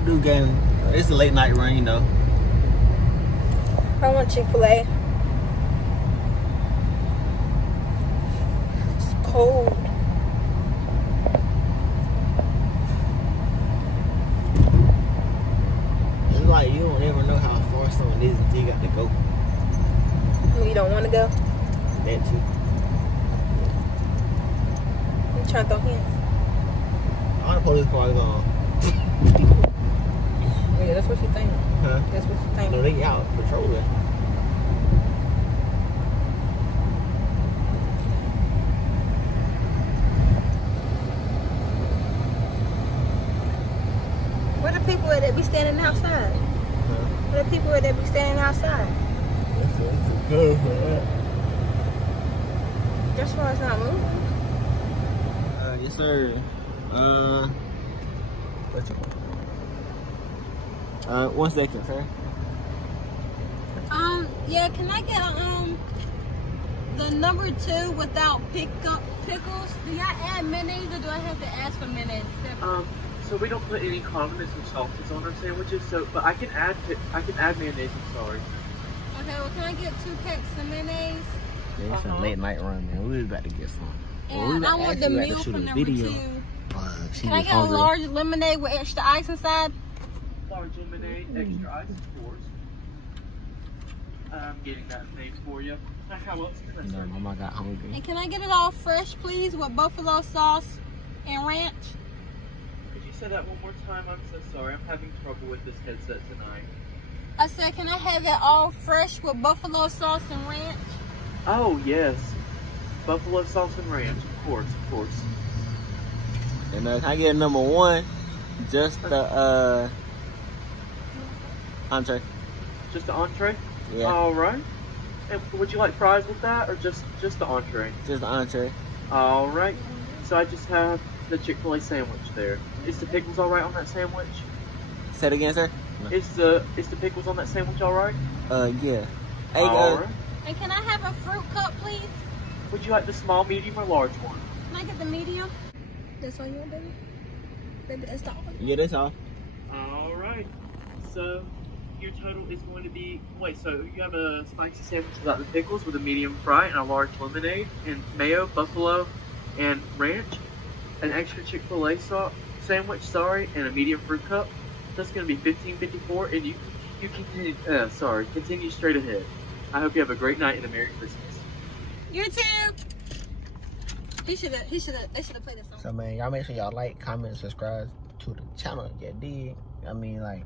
to do, game. It's a late night run, you know. I want Chick-fil-A. It's cold. It's like you don't ever know how far someone is until you got to go. You don't want to go? That too. I'm trying to throw hands. All the police cars on. Yeah, that's what she's saying. Huh? That's what she's saying. No, they out patrolling. Where the people that be standing outside? Huh? Where the people that be standing outside? That's a good man. That's why it's not moving. Yes, sir. What you want? 1 second, sir. Yeah, can I get the number 2 without pickles? Do y'all add mayonnaise or do I have to ask for mayonnaise? So we don't put any condiments or sauces on our sandwiches. So, but I can add mayonnaise. I'm sorry. Okay, well, can I get 2 packs of mayonnaise? Yeah, it's a late night run, man. We was about to get some. And I want the meal for number 2. Can I get a large lemonade with extra ice inside? Large lemonade, extra ice, of course. I'm getting that made for you. How else can I serve you? Mama got hungry. And can I get it all fresh, please, with buffalo sauce and ranch? Could you say that one more time? I'm so sorry. I'm having trouble with this headset tonight. I said, can I have it all fresh with buffalo sauce and ranch? Oh, yes. Buffalo sauce and ranch. Of course, of course. And can I get number 1? Just the entree. Just the entree? Yeah. All right. And would you like fries with that, or just the entree? Just the entree. All right. So I just have the Chick-fil-A sandwich there. Is the pickles all right on that sandwich? Say it again, sir. No. Is the pickles on that sandwich all right? Yeah. Hey, all right. And can I have a fruit cup, please? Would you like the small, medium, or large one? Can I get the medium? This one, you want, baby? Baby, that's all. Yeah, that's all. All right. So your total is going to be, so you have a spicy sandwich without the pickles with a medium fry and a large lemonade and mayo, buffalo, and ranch, an extra Chick-fil-A sandwich, and a medium fruit cup. That's going to be $15.54, and you can continue straight ahead. I hope you have a great night and a Merry Christmas. You too. They should have played this song. So man, y'all make sure y'all like, comment, subscribe to the channel. Yeah, dig. I mean, like,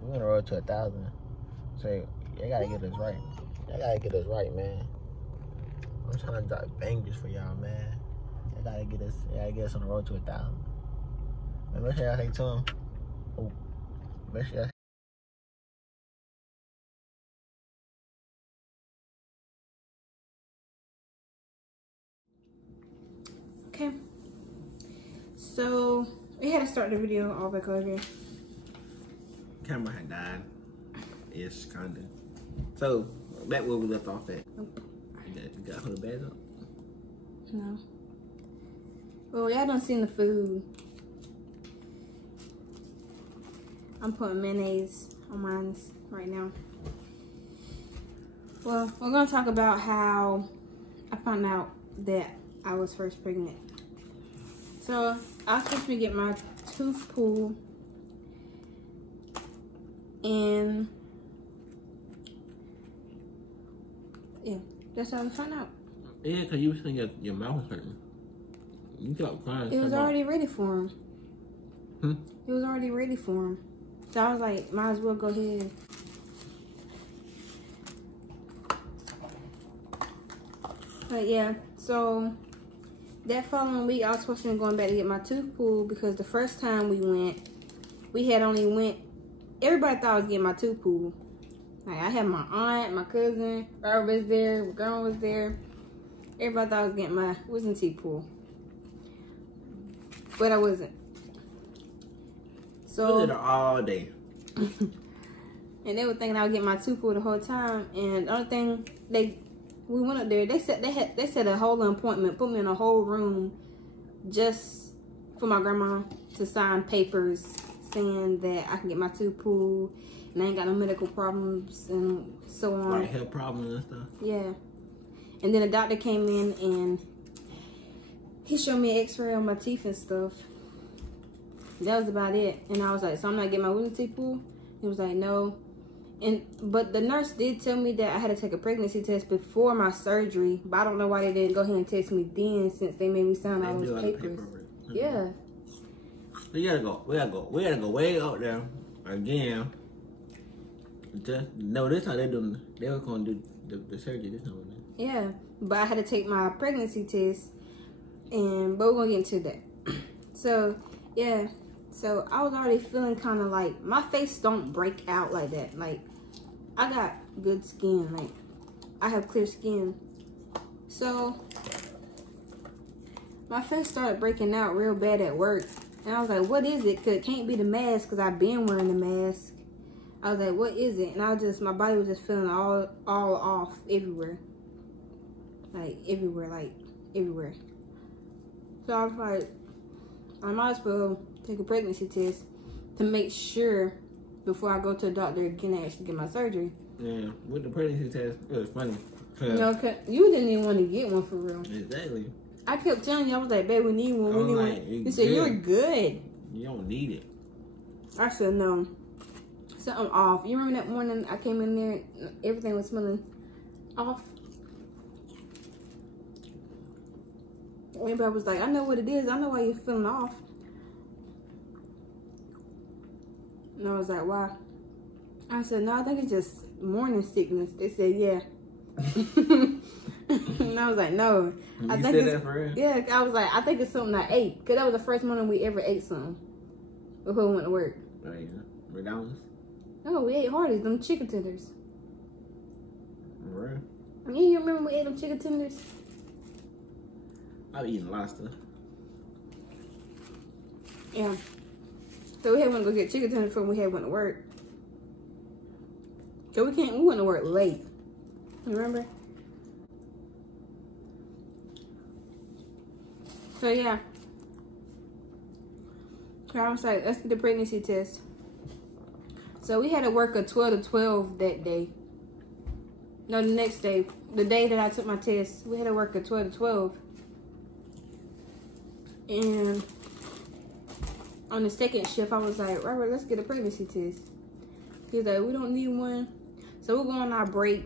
we're gonna roll to 1,000. So y'all gotta get us right. Y'all gotta get us right, man. I'm trying to drop bangers for y'all, man. Y'all gotta get us on the road to 1,000. Man, make sure y'all say to them. Oh, make sure y'all. Okay, so we had to start the video all back over again. Camera had died. Yes, kinda. So back where we left off at. Nope. You got her bag up? No. Well, y'all done seen the food. I'm putting mayonnaise on mine right now. Well, we're gonna talk about how I found out that I was first pregnant. So I was supposed to get my tooth pulled, and yeah, that's how I found out. Yeah, cause you were saying your mouth was hurting. You got crying. It was already ready for him. Hmm? It was already ready for him. So I was like, might as well go ahead. But yeah, so that following week, I was supposed to be going back to get my tooth pulled because the first time we went, everybody thought I was getting my tooth pulled. Like, I had my aunt, my cousin, Robert was there, my grandma was there. Everybody thought I was getting my wisdom teeth pulled. But I wasn't. So you did it all day. And they were thinking I was getting my tooth pulled the whole time. And the other thing, we went up there. They set a whole appointment, put me in a whole room just for my grandma to sign papers saying that I can get my tooth pulled and I ain't got no medical problems and so on. Like health problems and stuff. Yeah. And then the doctor came in and he showed me an x-ray on my teeth and stuff. That was about it. And I was like, so I'm not getting my wisdom teeth pulled? He was like, no. But the nurse did tell me that I had to take a pregnancy test before my surgery. But I don't know why they didn't go ahead and test me then, since they made me sign all those papers. Yeah. We gotta go way up there again. No, this time they were gonna do the surgery this time. Yeah, but I had to take my pregnancy test, but we're gonna get into that. So yeah, so I was already feeling kind of like my face don't break out like that. Like I got good skin, like I have clear skin. So my face started breaking out real bad at work. And I was like, what is it? Because it can't be the mask because I've been wearing the mask. I was like, what is it? And my body was just feeling all off everywhere. Like, everywhere. So I was like, I might as well take a pregnancy test to make sure before I go to the doctor again and actually get my surgery. Yeah, with the pregnancy test, it was funny. You know, cause you didn't even want to get one for real. Exactly. I kept telling you, I was like, babe, we need one. We need one. You said, you're good. You don't need it. I said, no. Something off. You remember that morning I came in there and everything was smelling off? Everybody was like, I know what it is. I know why you're feeling off. And I was like, why? I said, no, I think it's just morning sickness. They said, yeah. And I was like, no. I think it's, that for real? Yeah, I was like, I think it's something I ate. Because that was the first morning we ever ate something before we went to work. Oh, yeah. McDonald's? No, we ate Hardee's, them chicken tenders. For real? You remember we ate them chicken tenders? I've eaten a lot of stuff. Yeah. So we had went to go get chicken tenders before we had went to work. So we went to work late. Remember? So yeah. So I was like, let's get the pregnancy test. So we had to work a 12 to 12 that day. No, the next day. The day that I took my test, we had to work a 12 to 12. And on the second shift, I was like, Robert, let's get a pregnancy test. He was like, we don't need one. So we'll go on our break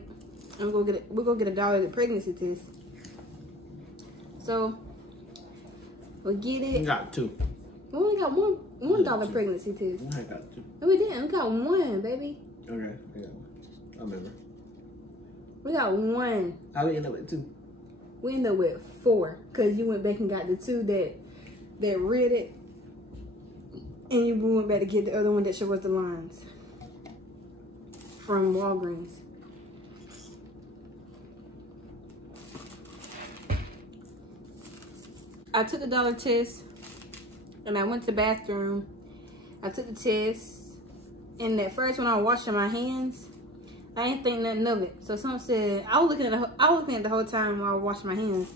and we'll go get $1 pregnancy test. So we'll get it. We got two. We only got $1 pregnancy test. I got two. No, we didn't. We got one, baby. Okay, I got one. I remember. We got one. How we end up with two? We ended up with 4 because you went back and got the 2 that read it, and you went back to get the other one that showed us the lines from Walgreens. I took the $1 test and I went to the bathroom. I took the test, and that first when I was washing my hands, I ain't think nothing of it. So someone said, I was looking at the whole time while I was washing my hands.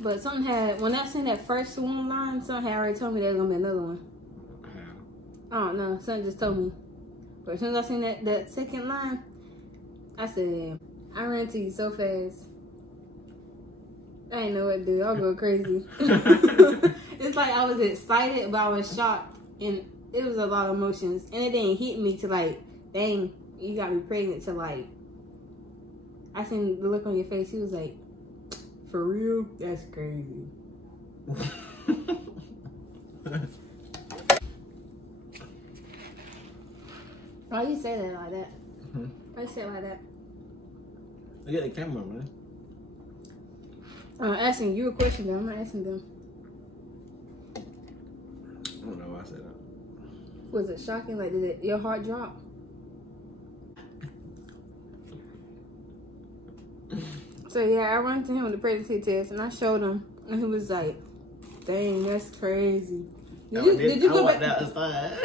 But something when I seen that first one line, something had already told me there was gonna be another one. I don't know, something just told me. But as soon as I seen that second line, I said, I ran to you so fast. I didn't know what to do. I'll go crazy. It's like I was excited, but I was shocked, and it was a lot of emotions. And it didn't hit me to like, dang, you got me pregnant, to like, I seen the look on your face. He was like, for real? That's crazy. Why you say that like that? Why you say it like that? Look at the camera, man. I'm asking you a question, though. I'm not asking them. I don't know why I said that. Was it shocking? Like, did your heart drop? So yeah, I ran to him with the pregnancy test, and I showed him, and he was like, "Dang, that's crazy." Did you go back outside?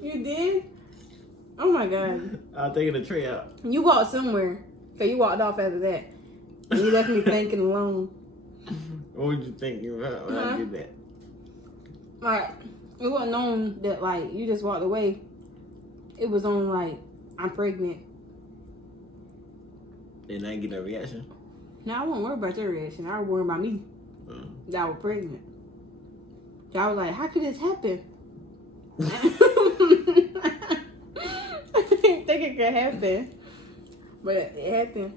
You did? Oh my god! I was taking the tray out. You walked somewhere, so you walked off after that. And you left me thinking alone. What would you think about when I did that? Like, it wasn't known that, like, you just walked away. It was on, like, I'm pregnant. And I didn't get no reaction? Now, I wasn't worried about your reaction. I was worried about me. That I was pregnant. So I was like, how could this happen? I didn't think it could happen. But it happened.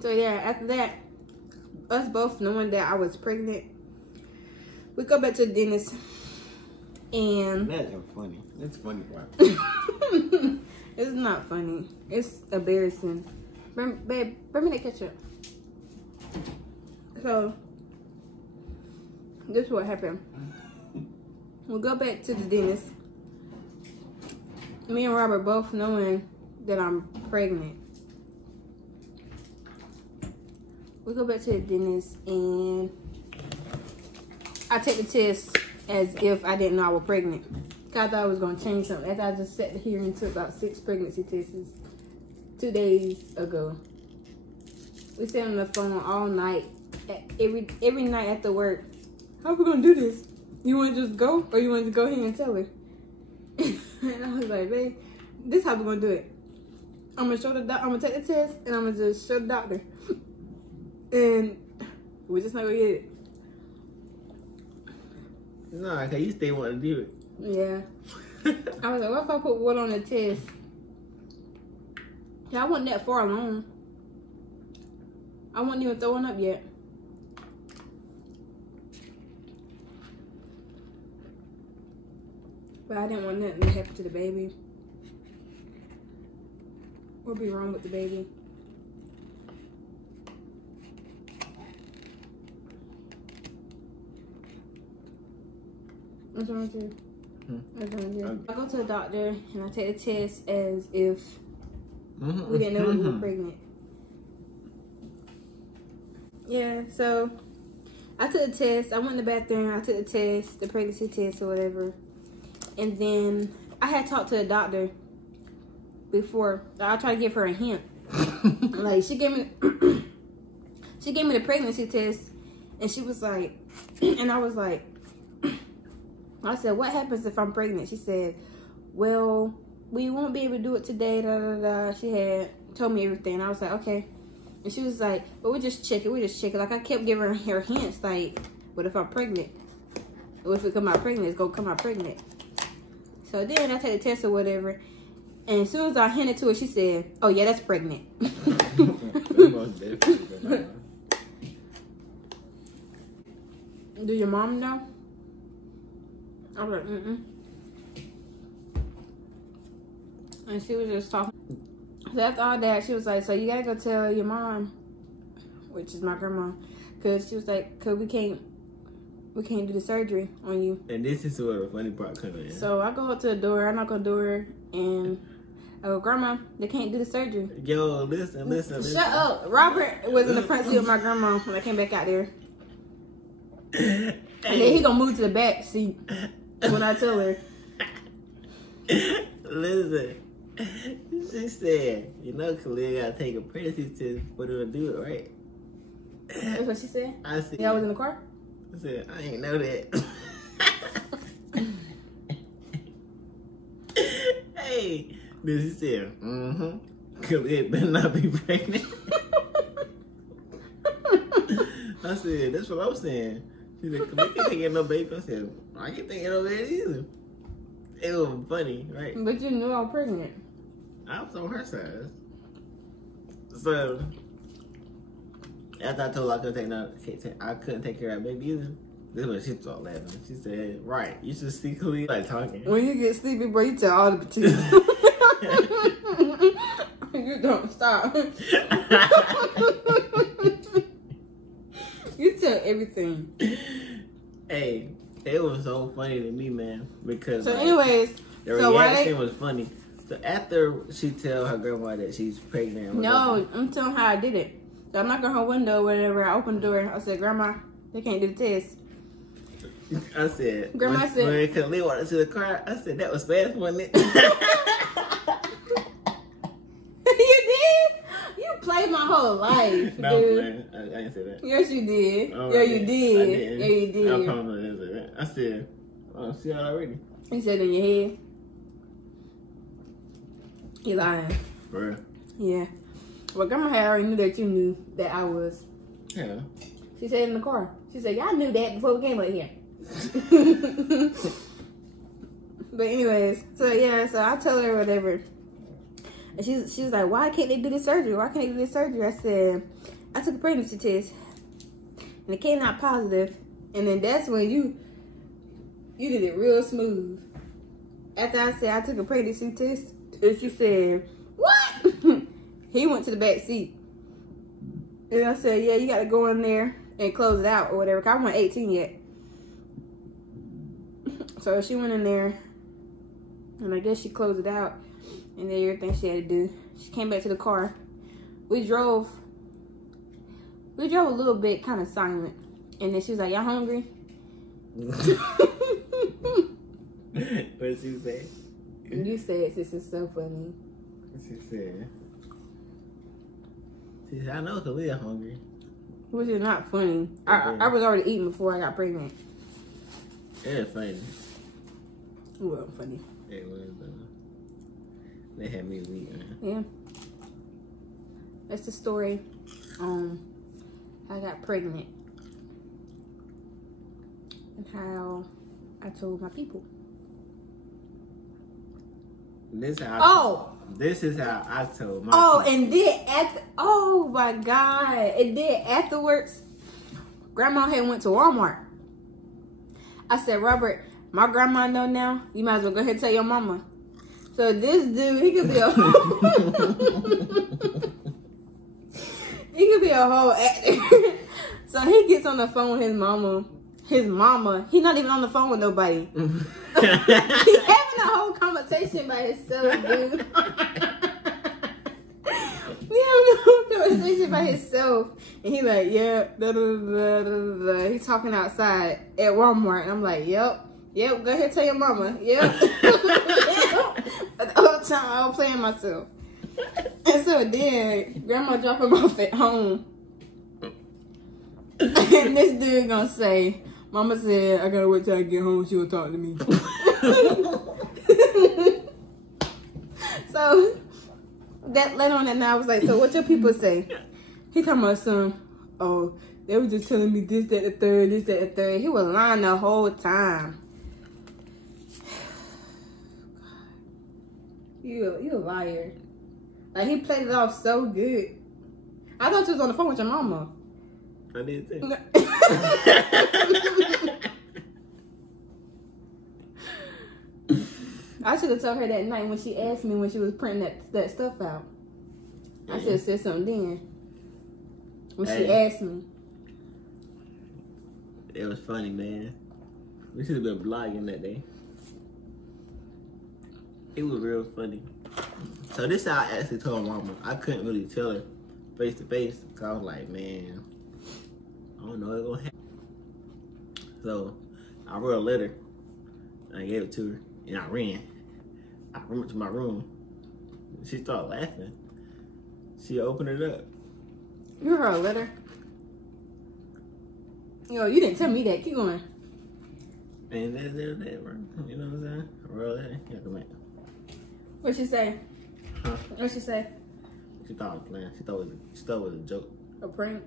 So yeah, after that, us both knowing that I was pregnant, we go back to the dentist, and That's funny. That's funny part. it's not funny. It's embarrassing. Babe, bring me that ketchup. So this is what happened. We go back to the dentist. Me and Robert both knowing that I'm pregnant. We go back to the dentist, and I take the test as if I didn't know I was pregnant. Cause I thought I was gonna change something. After I just sat here and took about 6 pregnancy tests 2 days ago. We sat on the phone all night, every night after work. How we gonna do this? You wanna just go, or you wanna just go ahead and tell her? And I was like, babe, this is how we gonna do it. I'm gonna show the I'm gonna take the test, and I'm gonna just show the doctor. And we just not gonna get it. No, cause you still want to do it. Yeah. I was like, what if I put water on the test? Yeah, I wasn't that far along. I wasn't even throwing up yet. But I didn't want nothing to happen to the baby. Or be wrong with the baby. What's wrong with you? What's wrong with you? I go to the doctor and I take the test as if we didn't know we were pregnant. Yeah, so I took the test. I went in the bathroom. I took the test, the pregnancy test or whatever. And then I had talked to the doctor before. I tried to give her a hint. Like, she gave me the pregnancy test, and she was like, and I was like, I said, what happens if I'm pregnant? She said, well, we won't be able to do it today, da, da, da. She had told me everything. I was like, okay. And she was like, well, we just check it. Like, I kept giving her hints, like, what if I'm pregnant? What if it come out pregnant? It's going to come out pregnant. So then I take the test or whatever. And as soon as I handed it to her, she said, oh, yeah, that's pregnant. Do your mom know? I was like, And she was just talking. So after all that, she was like, so you gotta go tell your mom, which is my grandma, because she was like, cause we can't do the surgery on you. And this is where the funny part comes in. So I go up to the door, I knock on the door, and I go, Grandma, they can't do the surgery. Yo, listen. Shut up. Robert was in the front seat with my grandma when I came back out there. And then he gonna move to the back seat when I tell her. Listen. She said, you know, Khalil gotta take a pregnancy test for her to do it, right? That's what she said? I said, Yeah, I was in the car? I said, I ain't know that. Hey, then she said, Khalil better not be pregnant. I said, that's what I was saying. She said, Khalil can't take no baby. I said, I can't take no baby either. It was funny, right? But you knew I was pregnant. I was on her side. So after I told her I couldn't take care of that baby either, this is when she started laughing. She said, right, you should see Khalil like talking. When you get sleepy, bro, you tell all the petite. You don't stop. You tell everything. Hey, it was so funny to me, man, because so anyways, the reaction was funny. So after she tell her grandma that she's pregnant. No, I'm telling her how I did it. So I knock on her window or whatever. I open the door. I said, Grandma, they can't do the test. I said, Grandma said, when Khalil walked into the car, I said, that was fast, wasn't it? You did? You play saved my whole life, No, dude. man, I didn't say that. Yes, you did. Oh, Yeah, I you didn't. did. I didn't. Yeah, you I did. promise I didn't say that. I said, oh, see that already. He said in your head. You lying. For real. Yeah. Well, Grandma had already knew that you knew that I was. Yeah. She said in the car. She said, y'all knew that before we came up here. But anyways, so yeah, so I tell her whatever. And she was like, why can't they do this surgery? Why can't they do this surgery? I said, I took a pregnancy test. And it came out positive. And then that's when you did it real smooth. After I said I took a pregnancy test, and she said, what? He went to the back seat. And I said, yeah, you got to go in there and close it out or whatever. Cause I wasn't 18 yet. So she went in there. And I guess she closed it out. And then everything she had to do. She came back to the car. We drove a little bit kind of silent. And then she was like, y'all hungry? What did she say? You said this is so funny. She said, I know Khalil hungry. Which is not funny. I was already eating before I got pregnant. It was funny. It wasn't funny. It was, they had me weak, man. Yeah. That's the story. I got pregnant. And how I told my people. This is how I told my Oh, people. and then oh my God. And then afterwards, Grandma had went to Walmart. I said, Robert, my grandma know now. You might as well go ahead and tell your mama. So this dude, he could be a he could be a whole actor. So he gets on the phone with his mama. His mama, he not even on the phone with nobody. He's having a whole conversation by himself, dude. He having a whole conversation by himself. And he like, yeah, da, da, da, da, da. He's talking outside at Walmart. And I'm like, yep, go ahead, tell your mama. Yep. But the whole time I was playing myself. And so then Grandma dropped him off at home. And this dude gonna say, Mama said, I gotta wait till I get home, she will talk to me. So, that later on that night, I was like, so what your people say? He talking about some, oh, they were just telling me this, that, the third, this, that, the third. He was lying the whole time. You a liar. Like, he played it off so good. I thought you was on the phone with your mama. I did too. I should have told her that night when she asked me when she was printing that stuff out. I should have said something then. When she asked me. It was funny, man. We should have been vlogging that day. It was real funny. So this is how I actually told Mama. I couldn't really tell her face to face because I was like, man, I don't know what's gonna happen. So I wrote a letter and I gave it to her and I ran to my room. She started laughing. She opened it up. You wrote a letter? Yo, you didn't tell me that. Keep going. And that's that, bro. You know what I'm saying? I wrote a letter. Yeah, come on. What'd she say? Huh? What'd she say? She thought I was playing. She thought it was a joke. A prank.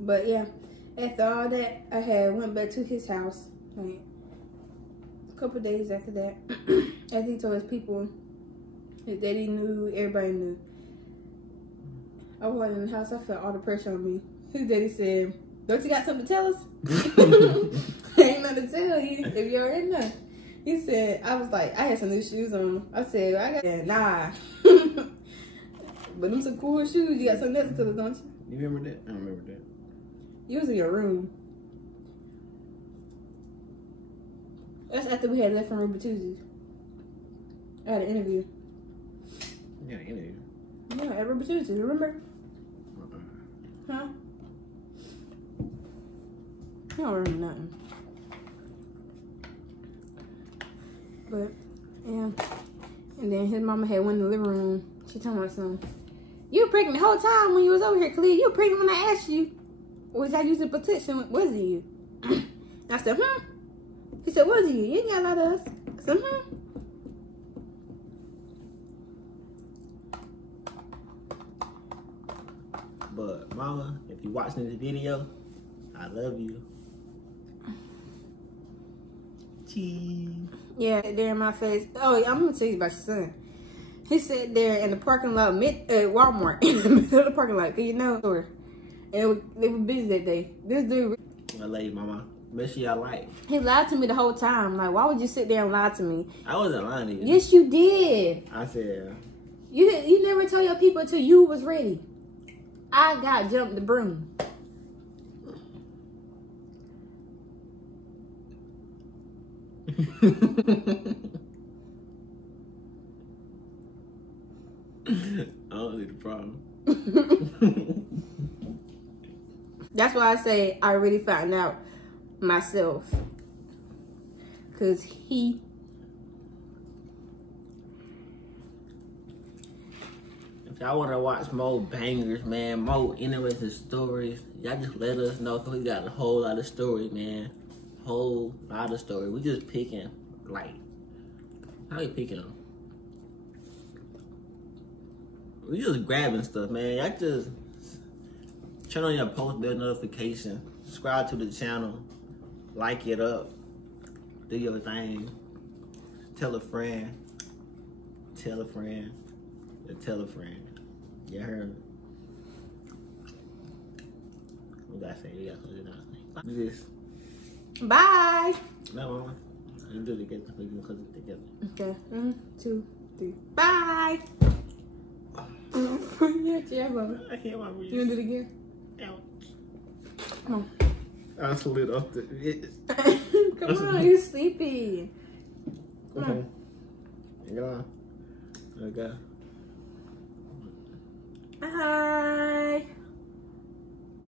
But yeah, after all that, I had went back to his house. Like a couple of days after that, after he told his people, his daddy knew, everybody knew. I walked in the house. I felt all the pressure on me. His daddy said, "Don't you got something to tell us?" Ain't nothing to tell you if you already know. He said, I was like, I had some new shoes on. I said, I got nah. But them some cool shoes. You got something else to tell us, don't you? You remember that? I remember that. You was in your room. That's after we had left from Ruby Tuesdays. I had an interview. Yeah, interview. Yeah, at Ruby Tuesdays, remember? Huh? I don't remember nothing. But, yeah. And then his mama had went in the living room. She told me something. You were pregnant the whole time when you was over here, Khalid. You were pregnant when I asked you, was I using protection? Was it you? I said, He said, was it you? You ain't got a lot of us. I said, But mama, if you watching this video, I love you. Cheese. Yeah, there in my face. Oh, I'm gonna tell you about your son. He sat there in the parking lot, Walmart, in the middle of the parking lot, cause you know, and they were busy that day. This dude, I love you, mama. Make sure y'all like. he lied to me the whole time. Like, why would you sit there and lie to me? I wasn't lying to you. Yes, you did. I said. You never told your people until you was ready. I got jumped the broom. I don't see the problem. That's why I say I already found out myself. Cause he. If y'all want to watch more bangers, man, more interesting stories, y'all just let us know, because we got a whole lot of stories, man. Whole lot of stories. We just picking, like, how you picking them? We just grabbing stuff, man. Y'all just turn on your post bell notification, subscribe to the channel, like it up, do your thing, tell a friend, tell a friend, and tell a friend. You heard me? What did I say? You got something else. Do this. Bye. No, mama. You do it together. We can cook it together. Okay. 1, 2, 3. Bye. Yeah, Bubba. I hear my wrist. You wanna do it again? Ouch. Come on. I slid off the. Come on, you're sleepy. Come on. Go on. Okay. Bye.